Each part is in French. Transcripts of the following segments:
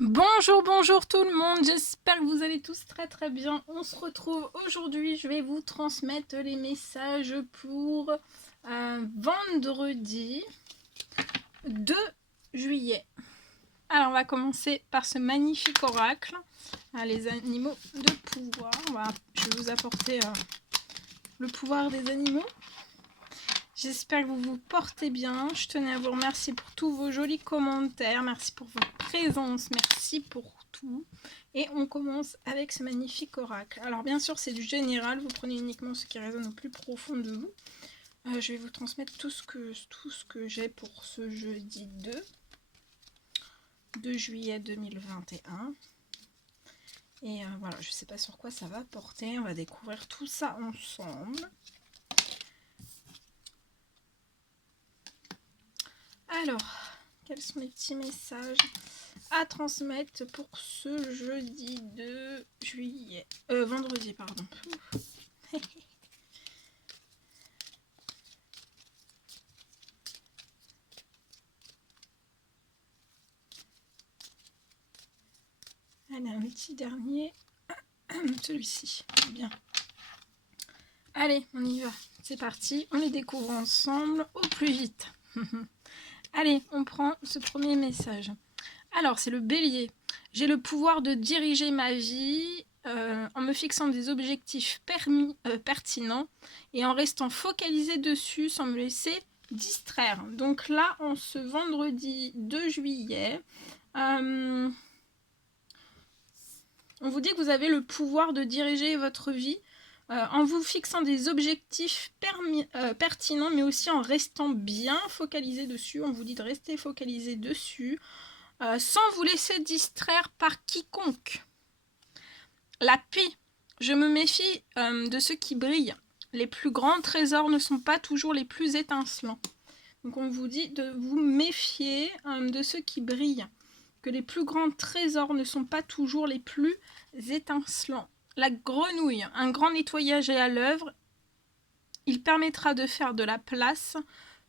Bonjour, bonjour tout le monde, j'espère que vous allez tous très bien. On se retrouve aujourd'hui, je vais vous transmettre les messages pour vendredi 2 juillet. Alors on va commencer par ce magnifique oracle, les animaux de pouvoir. Je vais vous apporter le pouvoir des animaux. J'espère que vous vous portez bien. Je tenais à vous remercier pour tous vos jolis commentaires. Merci pour votre présence. Merci pour tout. Et on commence avec ce magnifique oracle. Alors bien sûr, c'est du général. Vous prenez uniquement ce qui résonne au plus profond de vous. Je vais vous transmettre tout ce que j'ai pour ce jeudi 2 juillet 2021. Et voilà, je ne sais pas sur quoi ça va porter. On va découvrir tout ça ensemble. Alors, quels sont les petits messages à transmettre pour ce jeudi 2 juillet vendredi, pardon. Allez, un petit dernier. Celui-ci, bien. Allez, on y va. C'est parti, on les découvre ensemble au plus vite. Allez, on prend ce premier message. Alors, c'est le bélier. J'ai le pouvoir de diriger ma vie en me fixant des objectifs pertinents et en restant focalisé dessus sans me laisser distraire. Donc là, en ce vendredi 2 juillet, on vous dit que vous avez le pouvoir de diriger votre vie en vous fixant des objectifs pertinents, mais aussi en restant bien focalisé dessus. On vous dit de rester focalisé dessus, sans vous laisser distraire par quiconque. La paix. Je me méfie de ceux qui brillent. Les plus grands trésors ne sont pas toujours les plus étincelants. Donc on vous dit de vous méfier de ceux qui brillent. Que les plus grands trésors ne sont pas toujours les plus étincelants. La grenouille. Un grand nettoyage est à l'œuvre. Il permettra de faire de la place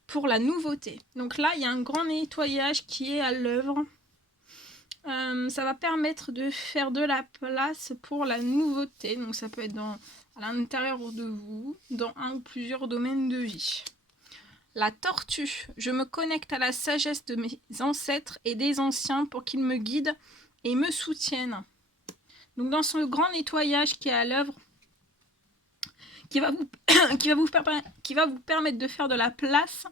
pour la nouveauté. Donc là, il y a un grand nettoyage qui est à l'œuvre. Ça va permettre de faire de la place pour la nouveauté. Donc ça peut être à l'intérieur de vous, dans un ou plusieurs domaines de vie. La tortue. Je me connecte à la sagesse de mes ancêtres et des anciens pour qu'ils me guident et me soutiennent. Donc dans ce grand nettoyage qui est à l'œuvre, qui va vous permettre de faire de la place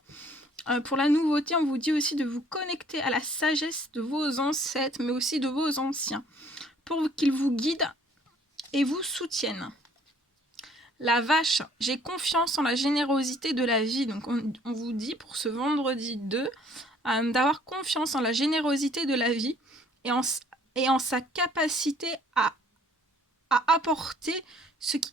pour la nouveauté, on vous dit aussi de vous connecter à la sagesse de vos ancêtres, mais aussi de vos anciens, pour qu'ils vous guident et vous soutiennent. La vache, j'ai confiance en la générosité de la vie. Donc on vous dit pour ce vendredi 2 d'avoir confiance en la générosité de la vie et en sa capacité à apporter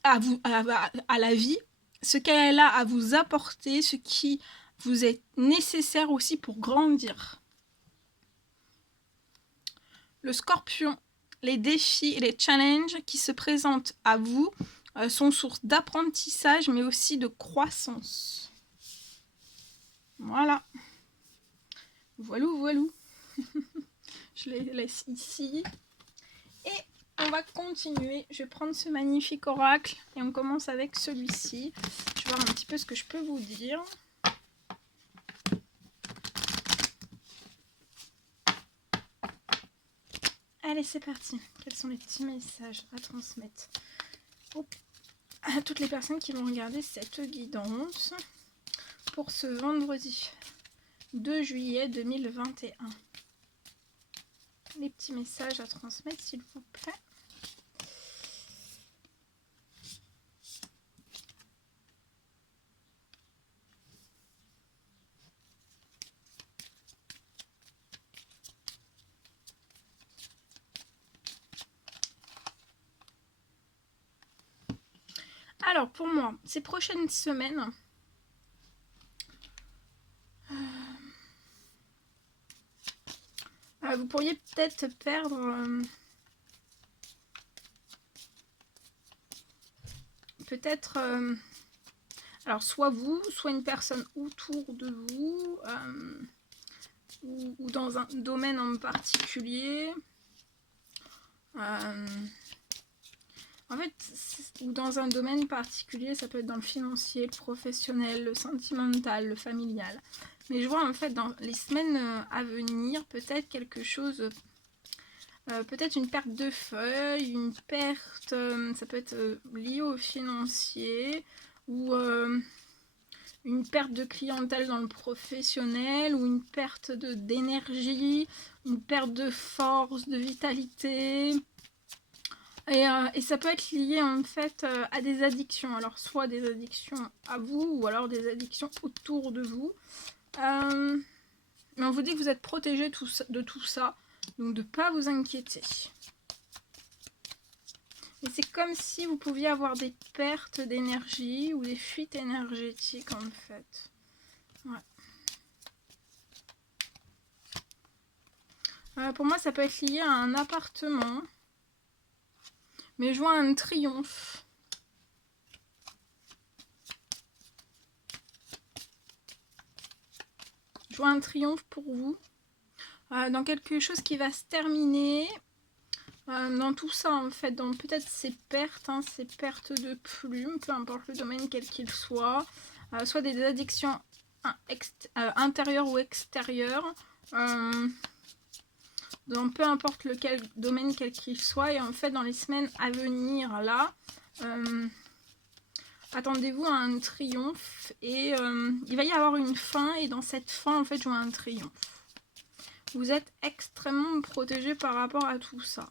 à la vie ce qu'elle a à vous apporter, ce qui vous est nécessaire aussi pour grandir. Le scorpion, les défis et les challenges qui se présentent à vous sont source d'apprentissage mais aussi de croissance. Voilà. Voilou. Je les laisse ici. Et on va continuer. Je vais prendre ce magnifique oracle et on commence avec celui-ci. Je vais voir un petit peu ce que je peux vous dire. Allez, c'est parti. Quels sont les petits messages à transmettre à toutes les personnes qui vont regarder cette guidance pour ce vendredi 2 juillet 2021. Les petits messages à transmettre, s'il vous plaît. Alors, pour moi, ces prochaines semaines, vous pourriez peut-être perdre... alors, soit vous, soit une personne autour de vous, ou dans un domaine en particulier. En fait, ou dans un domaine particulier, ça peut être dans le financier, le professionnel, le sentimental, le familial. Mais je vois en fait dans les semaines à venir, peut-être quelque chose, peut-être une perte de feuilles, une perte, ça peut être lié au financier, ou une perte de clientèle dans le professionnel, ou une perte d'énergie, une perte de force, de vitalité. Et ça peut être lié en fait à des addictions. Alors soit des addictions à vous ou alors des addictions autour de vous. Mais on vous dit que vous êtes protégé de tout ça. Donc de ne pas vous inquiéter. Et c'est comme si vous pouviez avoir des pertes d'énergie ou des fuites énergétiques en fait. Ouais. Pour moi ça peut être lié à un appartement. Mais je vois un triomphe. Je vois un triomphe pour vous. Dans quelque chose qui va se terminer. Dans tout ça, en fait, dans peut-être ces pertes de plumes, peu importe le domaine quel qu'il soit. Soit des addictions intérieures ou extérieures. Dans peu importe lequel domaine quel qu'il soit. Et en fait, dans les semaines à venir, là... attendez-vous à un triomphe et il va y avoir une fin et dans cette fin en fait je vois un triomphe. Vous êtes extrêmement protégé par rapport à tout ça.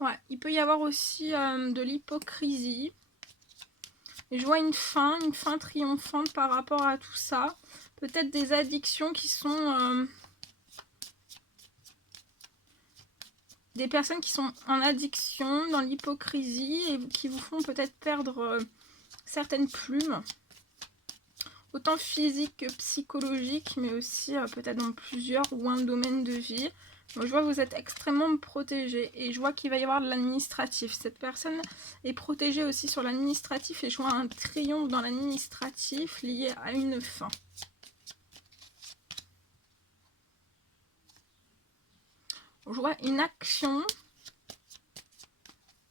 Ouais, il peut y avoir aussi de l'hypocrisie. Et je vois une fin triomphante par rapport à tout ça. Peut-être des addictions qui sont... des personnes qui sont en addiction, dans l'hypocrisie et qui vous font peut-être perdre certaines plumes. Autant physique que psychologique, mais aussi peut-être dans plusieurs ou un domaine de vie. Donc, je vois que vous êtes extrêmement protégé et je vois qu'il va y avoir de l'administratif. Cette personne est protégée aussi sur l'administratif et je vois un triomphe dans l'administratif lié à une fin. Je vois une action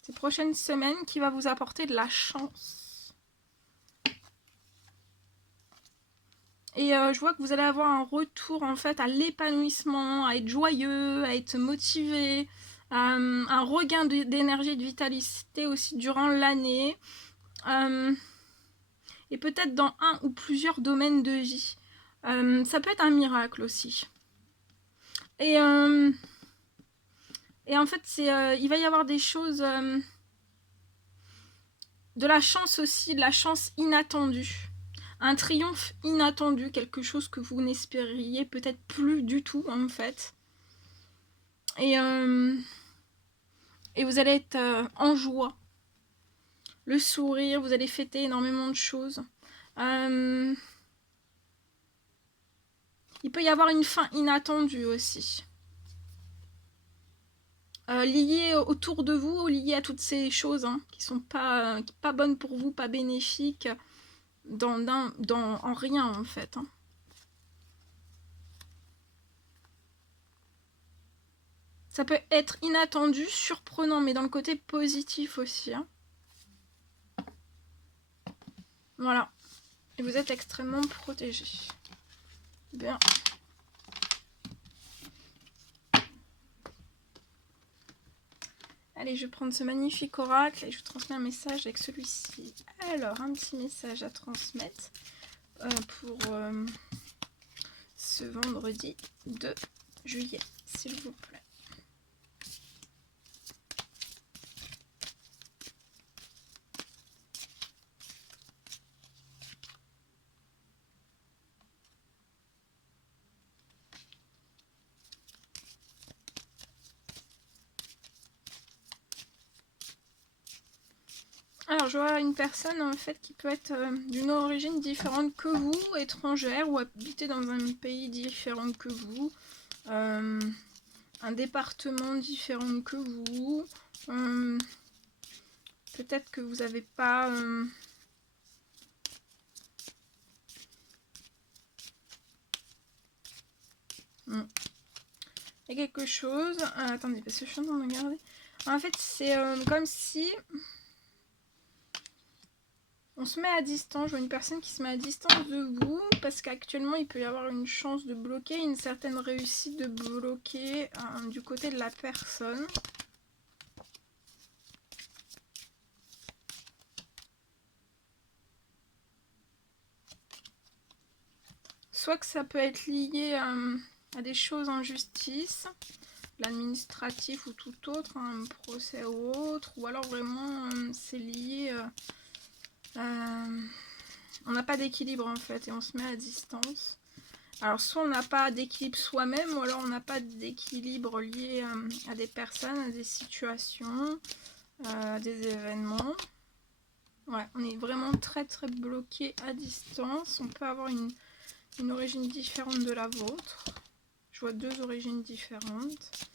ces prochaines semaines qui va vous apporter de la chance. Et je vois que vous allez avoir un retour en fait à l'épanouissement, à être joyeux, à être motivé, un regain d'énergie et de vitalité aussi durant l'année. Et peut-être dans un ou plusieurs domaines de vie. Ça peut être un miracle aussi. Et en fait, il va y avoir des choses... de la chance aussi, de la chance inattendue. Un triomphe inattendu, quelque chose que vous n'espériez peut-être plus du tout en fait. Et vous allez être en joie. Le sourire, vous allez fêter énormément de choses. Il peut y avoir une fin inattendue aussi. Liée autour de vous, liée à toutes ces choses qui sont pas bonnes pour vous, pas bénéfiques, en rien en fait. Ça peut être inattendu, surprenant, mais dans le côté positif aussi. Voilà. Et vous êtes extrêmement protégé. Bien. Allez, je vais prendre ce magnifique oracle et je vous transmets un message avec celui-ci. Alors, un petit message à transmettre pour ce vendredi 2 juillet, s'il vous plaît. Alors, je vois une personne en fait qui peut être d'une origine différente que vous, étrangère ou habiter dans un pays différent que vous, un département différent que vous. Peut-être que vous n'avez pas... Il y a quelque chose... attendez, parce que je suis en train de regarder. En fait, c'est comme si... On se met à distance, je vois une personne qui se met à distance de vous, parce qu'actuellement il peut y avoir une chance de bloquer, une certaine réussite de bloquer du côté de la personne. Soit que ça peut être lié à des choses en justice, l'administratif ou tout autre, un procès ou autre, ou alors vraiment c'est lié... on n'a pas d'équilibre en fait et on se met à distance. Alors soit on n'a pas d'équilibre soi-même, ou alors on n'a pas d'équilibre lié à des personnes, à des situations, à des événements. Ouais, on est vraiment très très bloqué à distance. On peut avoir une origine différente de la vôtre. Je vois 2 origines différentes.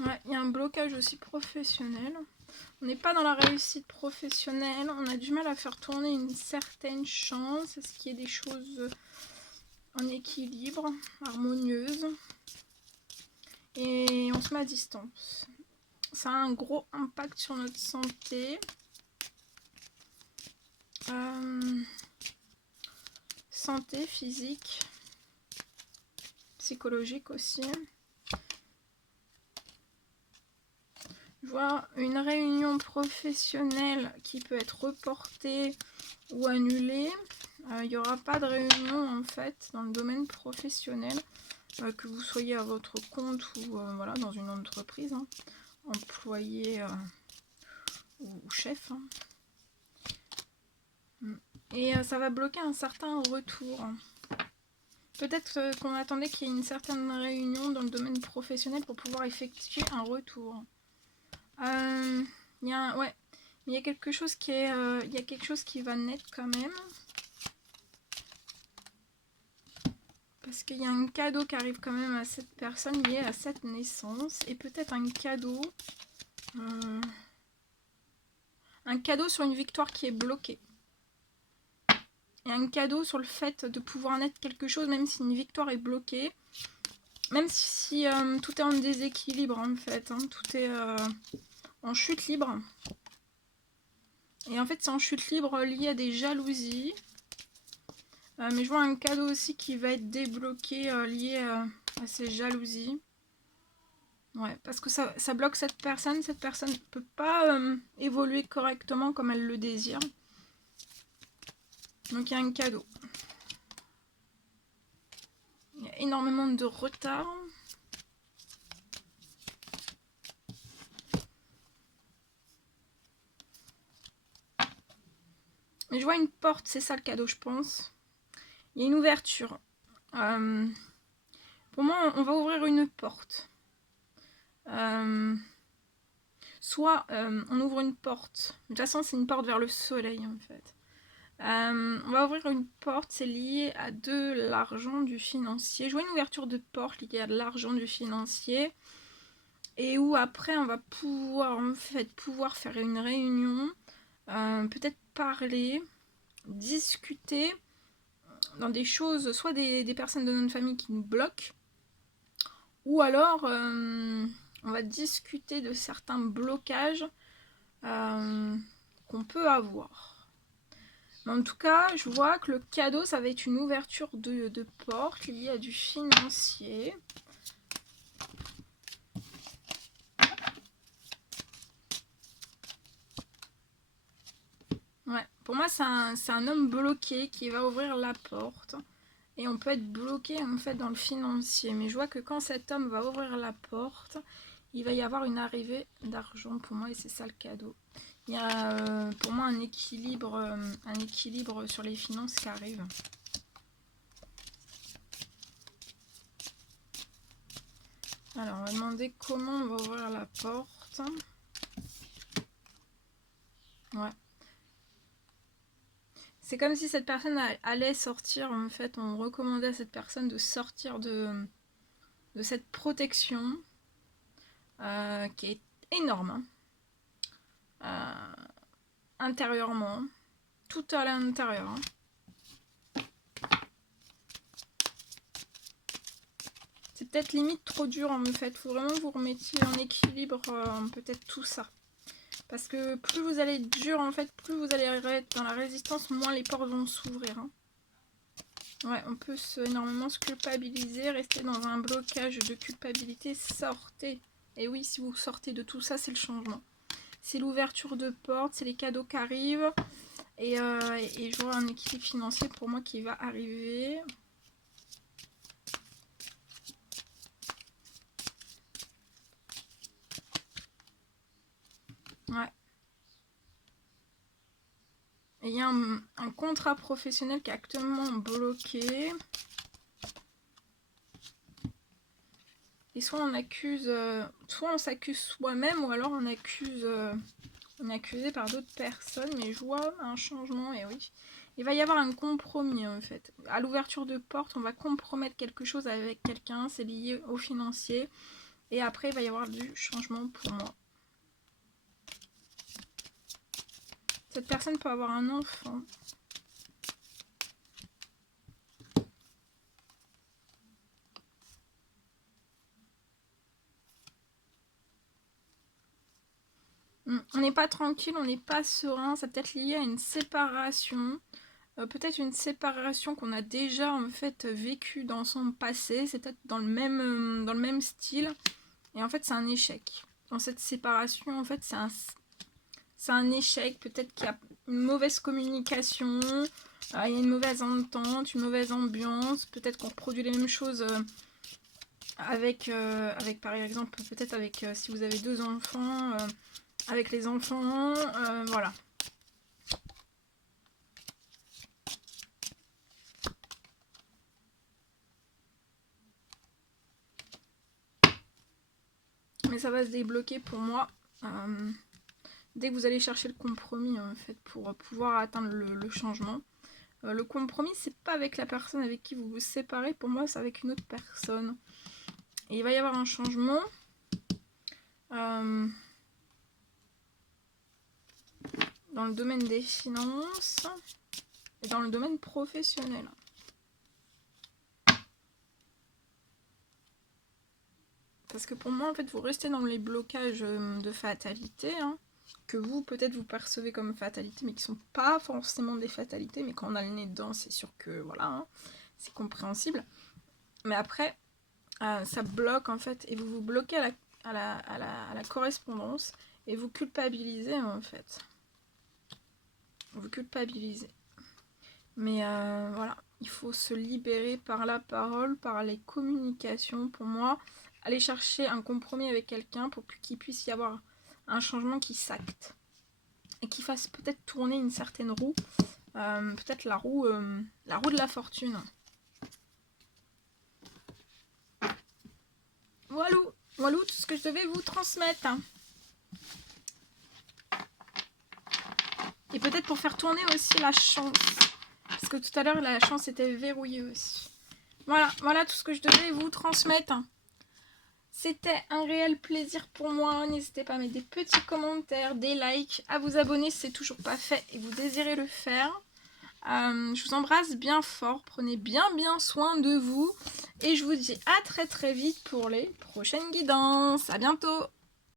Ouais, il y a un blocage aussi professionnel. On n'est pas dans la réussite professionnelle. On a du mal à faire tourner une certaine chance. Est-ce qu'il y a des choses en équilibre, harmonieuses? Et on se met à distance. Ça a un gros impact sur notre santé. Santé physique, psychologique aussi. Je vois une réunion professionnelle qui peut être reportée ou annulée. Il n'y aura pas de réunion en fait dans le domaine professionnel, que vous soyez à votre compte ou voilà, dans une entreprise, hein, employé ou chef. Hein. Et ça va bloquer un certain retour. Peut-être qu'on attendait qu'il y ait une certaine réunion dans le domaine professionnel pour pouvoir effectuer un retour. Il y a quelque chose qui est, il y a quelque chose qui va naître quand même. Parce qu'il y a un cadeau qui arrive quand même à cette personne lié à cette naissance. Et peut-être un cadeau sur une victoire qui est bloquée. Et un cadeau sur le fait de pouvoir naître quelque chose, même si une victoire est bloquée. Même si tout est en déséquilibre en fait. Hein, tout est en chute libre. Et en fait c'est en chute libre lié à des jalousies. Mais je vois un cadeau aussi qui va être débloqué lié à ces jalousies. Ouais, parce que ça bloque cette personne. Cette personne ne peut pas évoluer correctement comme elle le désire. Donc il y a un cadeau. Il y a énormément de retard. Mais je vois une porte, c'est ça le cadeau je pense. Il y a une ouverture. Pour moi, on va ouvrir une porte. Soit on ouvre une porte. De toute façon, c'est une porte vers le soleil en fait. On va ouvrir une porte, c'est lié à de l'argent, du financier. Je vois une ouverture de porte liée à de l'argent, du financier. Et où après, on va pouvoir en fait faire une réunion. Peut-être parler, discuter dans des choses, soit des personnes de notre famille qui nous bloquent, ou alors on va discuter de certains blocages qu'on peut avoir. Mais en tout cas, je vois que le cadeau, ça va être une ouverture de porte liée à du financier. Ouais, pour moi, c'est un homme bloqué qui va ouvrir la porte. Et on peut être bloqué en fait dans le financier. Mais je vois que quand cet homme va ouvrir la porte, il va y avoir une arrivée d'argent pour moi et c'est ça le cadeau. Il y a pour moi un équilibre sur les finances qui arrive. Alors on va demander comment on va ouvrir la porte. Ouais. C'est comme si cette personne allait sortir, en fait, on recommandait à cette personne de sortir de cette protection qui est énorme. Intérieurement, tout à l'intérieur. peut-être limite trop dur en fait. Faut vraiment vous remettiez en équilibre peut-être tout ça. Parce que plus vous allez être dur en fait, plus vous allez être dans la résistance, moins les portes vont s'ouvrir. Hein. Ouais, on peut énormément se culpabiliser, rester dans un blocage de culpabilité, sortez. Et oui, si vous sortez de tout ça, c'est le changement. C'est l'ouverture de portes, c'est les cadeaux qui arrivent. Et je vois un équilibre financier pour moi qui va arriver. Ouais. Et il y a un contrat professionnel qui est actuellement bloqué. Et soit on accuse, soit on s'accuse soi-même, ou alors on accuse, on est accusé par d'autres personnes. Mais je vois un changement, et oui. Il va y avoir un compromis en fait. À l'ouverture de porte, on va compromettre quelque chose avec quelqu'un, c'est lié au financier. Et après, il va y avoir du changement pour moi. Cette personne peut avoir un enfant. On n'est pas tranquille, on n'est pas serein. Ça peut être lié à une séparation. Peut-être une séparation qu'on a déjà en fait vécue dans son passé. C'est peut-être dans le même style. Et en fait, c'est un échec. Dans cette séparation, en fait, c'est un échec. Peut-être qu'il y a une mauvaise communication. Il y a une mauvaise entente, une mauvaise ambiance. Peut-être qu'on reproduit les mêmes choses avec par exemple, peut-être avec si vous avez 2 enfants, avec les enfants, voilà. Mais ça va se débloquer pour moi dès que vous allez chercher le compromis en fait pour pouvoir atteindre le changement. Le compromis, c'est pas avec la personne avec qui vous vous séparez, pour moi c'est avec une autre personne. Et il va y avoir un changement. Dans le domaine des finances et dans le domaine professionnel. Parce que pour moi, en fait, vous restez dans les blocages de fatalité, hein, que vous, peut-être, vous percevez comme fatalité, mais qui ne sont pas forcément des fatalités. Mais quand on a le nez dedans, c'est sûr que, voilà, hein, c'est compréhensible. Mais après, ça bloque, en fait, et vous vous bloquez à la correspondance, et vous culpabilisez, en fait. Vous culpabilisez. Mais voilà, il faut se libérer par la parole, par les communications, pour moi. Aller chercher un compromis avec quelqu'un pour qu'il puisse y avoir un changement qui s'acte. Et qui fasse peut-être tourner une certaine roue. Peut-être la roue de la fortune. Voilà, voilà tout ce que je devais vous transmettre. Et peut-être pour faire tourner aussi la chance. Parce que tout à l'heure, la chance était verrouillée aussi. Voilà tout ce que je devais vous transmettre. C'était un réel plaisir pour moi. N'hésitez pas à mettre des petits commentaires, des likes, à vous abonner si c'est toujours pas fait et vous désirez le faire. Je vous embrasse bien fort. Prenez bien soin de vous. Et je vous dis à très vite pour les prochaines guidances. À bientôt!